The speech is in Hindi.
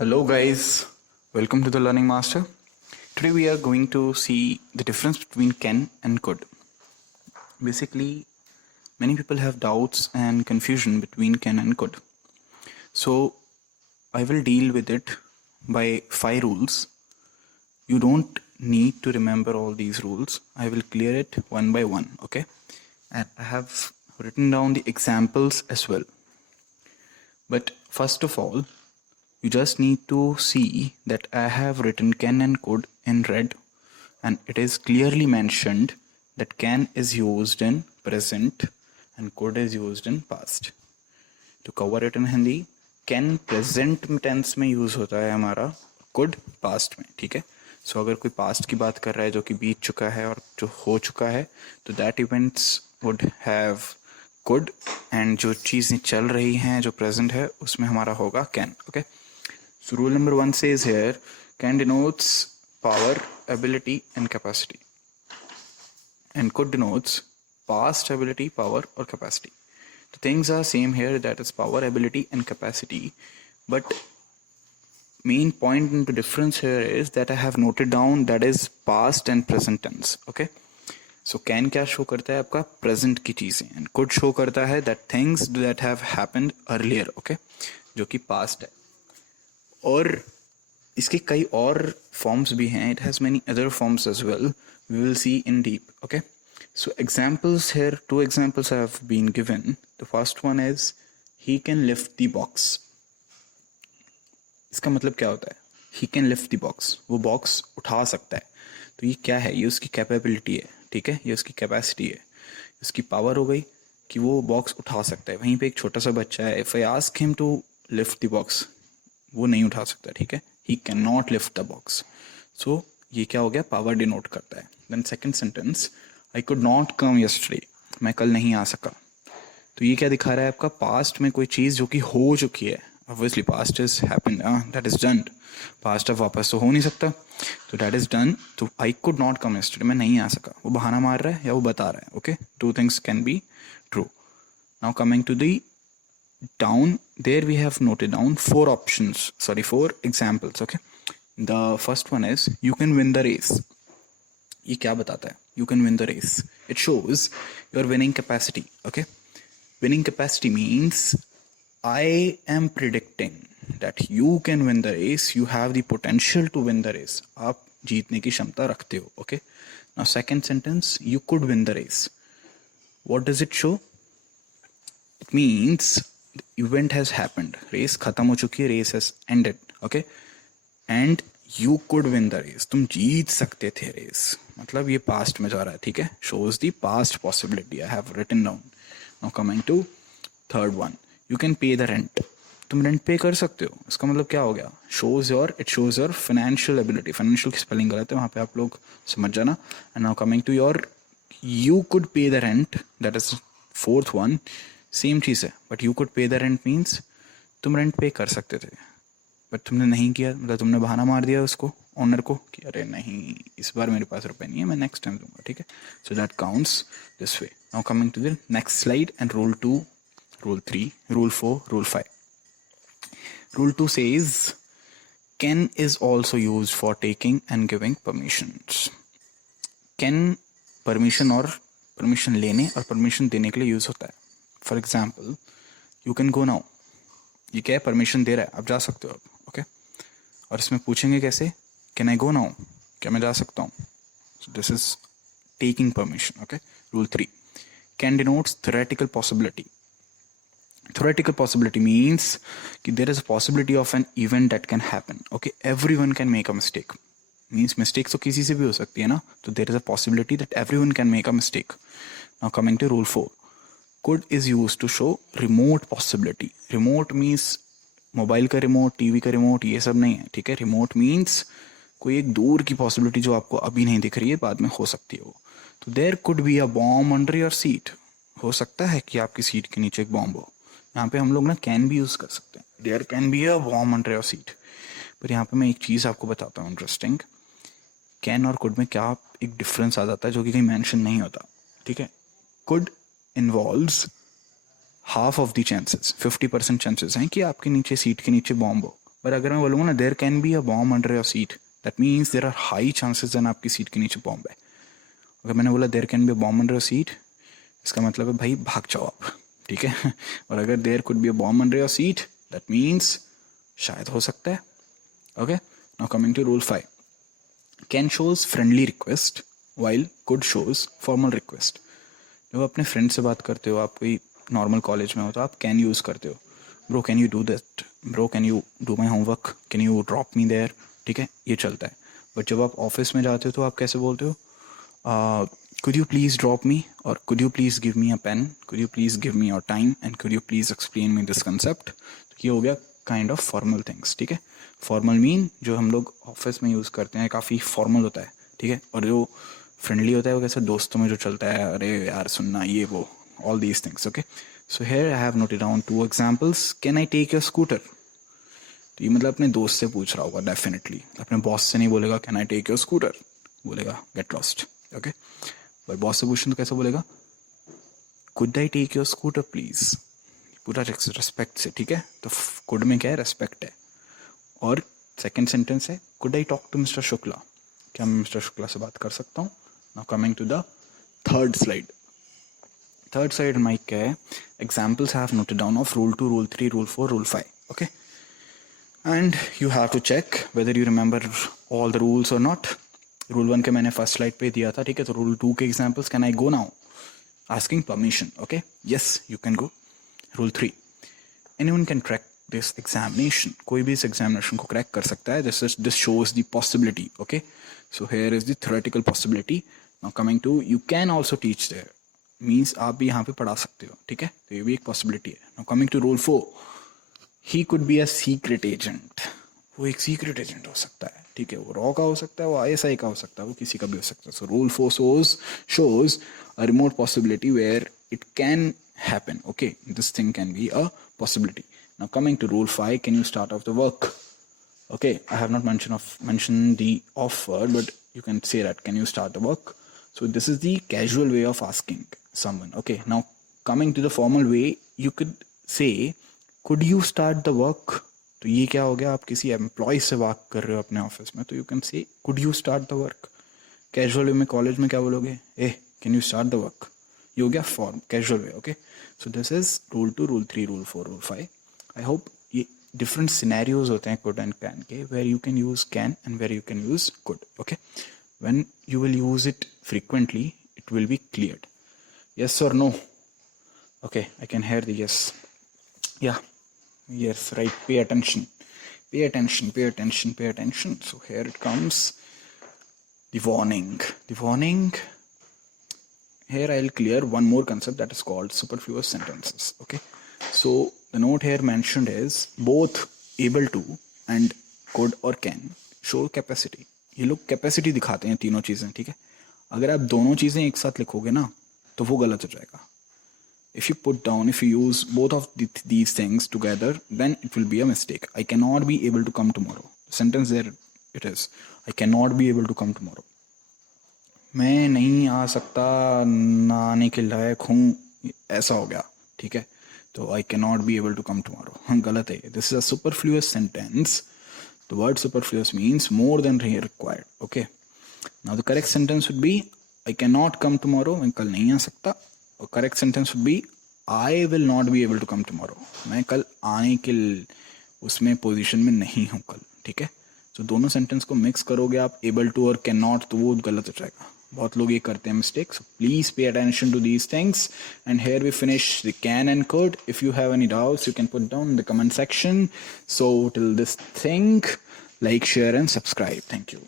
Hello guys, welcome to the Learning Master. Today we are going to see the difference between can and could. Basically, many people have doubts and confusion between can and could. So I will deal with it by 5 rules. You don't need to remember all these rules. I will clear it one by one, okay? And I have written down the examples as well. But first of all, you just need to see that I have written can and could in red, and it is clearly mentioned that can is used in present and could is used in past. To cover it in Hindi, can present tense में यूज होता है हमारा, could past में, ठीक है. सो अगर कोई पास्ट की बात कर रहा है जो कि बीत चुका है और जो हो चुका है, तो that events would have could, and जो चीज़ें चल रही हैं जो प्रेजेंट है उसमें हमारा होगा can. Okay, so rule number 1 says here, can denotes power, ability and capacity, and could denotes past ability, power or capacity. The things are same here, that is power, ability and capacity, but main point into difference here is that I have noted down that is past and present tense. Okay, so can क्या शो करता है आपका present की चीजें, and could शो करता है that things that have happened earlier. Okay, जो कि past है. और इसके कई और forms भी हैं. It has many other forms as well. We will see in deep. Okay, so examples here, 2 examples have been given. The first one is he can lift the box. इसका मतलब क्या होता है? He can lift the box. वो बॉक्स उठा सकता है. तो ये क्या है? ये उसकी कैपेबिलिटी है, ठीक है, ये उसकी कैपेसिटी है, उसकी पावर हो गई कि वो बॉक्स उठा सकता है. वहीं पे एक छोटा सा बच्चा है, if I ask him to lift the box, वो नहीं उठा सकता, ठीक है, he can not lift the box. So ये क्या हो गया? पावर डिनोट करता है. Then second sentence, I could not come yesterday, मैं कल नहीं आ सका. तो ये क्या दिखा रहा है आपका? पास्ट में कोई चीज़ जो कि हो चुकी है. Obviously past is happened, that is done. Past अब वापस तो हो नहीं सकता, तो दैट इज डन. तो I could not come yesterday, मैं नहीं आ सका, वो बहाना मार रहा है या वो बता रहा है. Okay, 2 things can be true. Now coming to the down, there we have noted down 4 options, 4 examples. Okay, the first one is you can win the race. ये क्या बताता है? You can win the race. It shows your winning capacity. Okay, winning capacity means I am predicting that you can win the race. You have the potential to win the race. आप जीतने की क्षमता रखते हो. Okay, now second sentence, you could win the race. What does it show? It means the event has happened. Race खत्म हो चुकी है, race has ended. Okay, and you could win the race. तुम जीत सकते थे रेस, मतलब ये पास्ट में जा रहा है, ठीक है. Shows the past possibility. I have written down. Now coming to third one, you can pay the rent. तुम रेंट पे कर सकते हो. इसका मतलब क्या हो गया? It shows your financial ability. Financial की स्पेलिंग गलत है, वहाँ पे आप लोग समझ जाना. And now coming to your you could pay the rent, that is fourth one. Same चीज़ है, but you could pay the rent means तुम रेंट पे कर सकते थे बट तुमने नहीं किया, मतलब तुमने बहाना मार दिया उसको, ओनर को, कि अरे नहीं इस बार मेरे पास रुपए नहीं है, मैं नेक्स्ट टाइम दूंगा, ठीक है. So that counts this way. Now coming to the next slide and rule 2, rule 3, rule 4, rule 5. Rule 2 says can is also used for taking and giving permissions. Can permission और परमिशन लेने और परमिशन देने के लिए यूज होता है. For example, you can go now, ये क्या है? परमिशन दे रहा है, आप जा सकते हो अब. ओके, और इसमें पूछेंगे कैसे? कैन आई गो नाउ, क्या मैं जा सकता हूँ? सो this is taking permission. Okay, rule 3, can denotes theoretical possibility. Theoretical possibility means कि there is a possibility of an event that can happen. Okay, everyone can make a mistake. Means mistakes तो किसी से भी हो सकती है ना, तो there is a possibility that everyone can make a mistake. Now coming to rule 4, could is used to show remote possibility. Remote means mobile का रिमोट, टीवी का रिमोट, ये सब नहीं है, ठीक है. रिमोट मीन्स कोई एक दूर की पॉसिबिलिटी जो आपको अभी नहीं दिख रही है, बाद में हो सकती है वो. तो there could be a bomb under your seat. हो सकता है कि आपकी सीट के नीचे एक बॉम्ब हो. यहाँ पे हम लोग ना कैन भी यूज़ कर सकते हैं. There can be a bomb under your seat. पर यहाँ पे मैं एक चीज़ आपको बताता हूँ इंटरेस्टिंग. कैन और कुड में क्या एक डिफरेंस आ जाता है जो कि कहीं मेंशन नहीं होता, ठीक है. Could involves half of the chances, 50% chances हैं कि आपके नीचे सीट के नीचे बॉम्ब हो. पर अगर मैं बोलूँगा ना there can be a bomb under your seat, that means there are high chances then आपकी सीट के नीचे बॉम्ब है. अगर मैंने बोला there can be a bomb under your seat, इसका मतलब है भाई भाग जाओ आप, ठीक है. और अगर there could be a bomb under your seat, that means शायद हो सकता है. Okay, now coming to rule 5. Can shows friendly request while could shows formal request. जब अपने फ्रेंड से बात करते हो, आप कोई नॉर्मल कॉलेज में हो तो आप कैन यूज़ करते हो. Bro can you do that, bro can you do my homework, can you drop me there, ठीक है, ये चलता है. बट जब आप ऑफिस में जाते हो तो आप कैसे बोलते हो, could you please drop me, or could you please give me a pen, could you please give me your time, and could you please explain me this concept. तो ये हो गया काइंड ऑफ फॉर्मल थिंग्स, ठीक है. फॉर्मल मीन जो हम लोग ऑफिस में यूज़ करते हैं काफ़ी फॉर्मल होता है, ठीक है. और जो फ्रेंडली होता है वो कैसे दोस्तों में जो चलता है, अरे यार सुनना ये वो, all these things. Okay, so here I have noted down 2 examples. Can I take your scooter. तो ये मतलब अपने दोस्त से पूछ रहा होगा डेफिनेटली, अपने बॉस से नहीं बोलेगा can I take your scooter, बोलेगा गेट लॉस्ट. ओके, पर बॉस से पूछने तो कैसे बोलेगा, could I take your scooter please, पूरा रेस्पेक्ट से, ठीक है. तो कुड में क्या है, रेस्पेक्ट है. और सेकंड सेंटेंस है could I talk to mister Shukla, क्या मैं मिस्टर शुक्ला से बात कर सकता हूँ. Now coming to the third slide. Third slide माइक क्या है, examples have noted down of rule 2, rule 3, rule 4, rule 5. Okay, and you have to check whether you remember all the rules और नॉट. रूल 1 के मैंने फर्स्ट स्लाइड पे दिया था, ठीक है. तो रूल 2 के examples, can I go now, asking permission. Okay, yes you can go. Rule 3, anyone can track this examination, कोई भी इस एग्जामिनेशन को क्रैक कर सकता है. This shows the possibility. Okay, so here is the theoretical possibility. Now coming to you can also teach there, means आप भी यहाँ पे पढ़ा सकते हो, ठीक है. तो ये भी एक पॉसिबिलिटी है. Now coming to rule 4, he could be a secret agent, वो एक सीक्रेट एजेंट हो सकता है, ठीक है. वो रॉ का हो सकता है, वो ISI का हो सकता है, वो किसी का भी हो सकता है. So rule 4 shows a remote possibility where it can happen. Okay, this thing can be a possibility. Now coming to rule 5, can you start off the work. Okay, I have not mentioned the off word, but you can say that, can you start the work. So this is the casual way of asking someone. Okay, now coming to the formal way, you could say could you start the work. तो ये क्या हो गया, आप किसी एम्प्लॉय से बात कर रहे हो अपने ऑफिस में, तो you can say could you start the work. Casual way में कॉलेज में क्या बोलोगे, a can you start the work. ये हो गया form casual way. Okay, so this is rule 2, rule 3, rule 4, rule 5. I hope ये डिफरेंट सिनेरियोज होते हैं कुड एंड कैन के, where you can use can and where you can use could. Okay, when you will use it frequently it will be cleared. Yes और no. Okay, I can hear the yes. Yeah, yes, right, pay attention, pay attention, pay attention, pay attention. So here it comes, the warning. Here I'll clear one more concept that is called superfluous sentences. Okay, so the note here mentioned is both able to and could or can show capacity. ये लोग कैपेसिटी दिखाते हैं तीनों चीज़ें, ठीक है. अगर आप दोनों चीज़ें एक साथ लिखोगे ना तो वो गलत हो जाएगा. If you use both of these things together, then it will be a mistake. I cannot be able to come tomorrow. The sentence there it is. I cannot be able to come tomorrow. मैं नहीं आ सकता, ना आने के लायक हूँ, ऐसा हो गया, ठीक है. तो I cannot be able to come tomorrow. हाँ, गलत है. This is a superfluous sentence. The word superfluous means more than required. Okay. Now the correct sentence would be I cannot come tomorrow. मैं कल नहीं आ सकता. और correct sentence would be I will not be able to come tomorrow. मैं कल आने के उसमें पोजीशन में नहीं हूँ कल, ठीक है. तो दोनों सेंटेंस को मिक्स करोगे आप, एबल टू और कैन नॉट, तो वो गलत हो जाएगा. बहुत लोग ये करते हैं mistake. So please pay attention to these things. And here we finish the can and could. If you have any doubts you can put down in the comment section. So till this thing, like, share and subscribe. Thank you.